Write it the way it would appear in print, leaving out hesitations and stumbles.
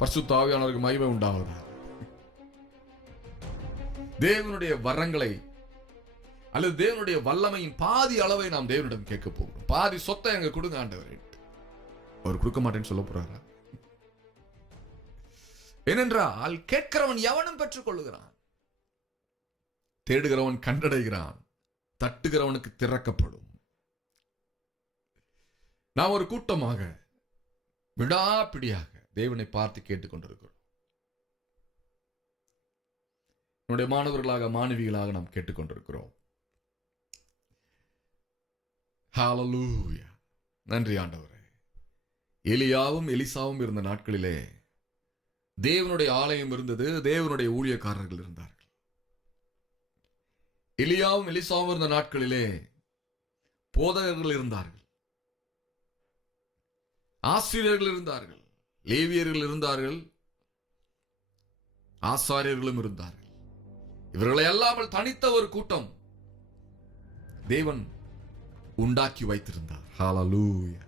பரிசுத்த ஆவியானவருக்கு மகிமை உண்டாவதா. தேவனுடைய வரங்களை அல்லது தேவனுடைய வல்லமையின் பாதி அளவை நாம் தேவனிடம் கேட்க போகிறோம். பாதி சொத்தை எங்க கொடுங்க ஆண்டவரே. அவர் கொடுக்க மாட்டேன்னு சொல்ல போறாரா? ஏனென்றால் கேட்கிறவன் எவனும் பெற்றுக் கொள்ளுகிறான், தேடுகிறவன் கண்டடைகிறான், தட்டுகிறவனுக்கு திறக்கப்படும். நாம் ஒரு கூட்டமாக விடாப்பிடியாக தேவனை பார்த்து கேட்டுக்கொண்டிருக்கிறோம். என்னுடைய மாணவர்களாக மாணவிகளாக நாம் கேட்டுக்கொண்டிருக்கிறோம். ஹல்லேலூயா. நன்றி ஆண்டவரே. எலியாவும் எலிசாவும் இருந்த நாட்களிலே தேவனுடைய ஆலயம் இருந்தது, தேவனுடைய ஊழியக்காரர்கள் இருந்தார்கள். எலியாவும் எலிசாவும் இருந்த நாட்களிலே போதகர்கள் இருந்தார்கள், ஆசிரியர்கள் இருந்தார்கள், லேவியர்கள் இருந்தார்கள், ஆசாரியர்களும் இருந்தார்கள். இவர்களை அல்லாமல் தனித்த ஒரு கூட்டம் தேவன் உண்டாக்கி வைத்திருந்தார். ஹல்லேலூயா.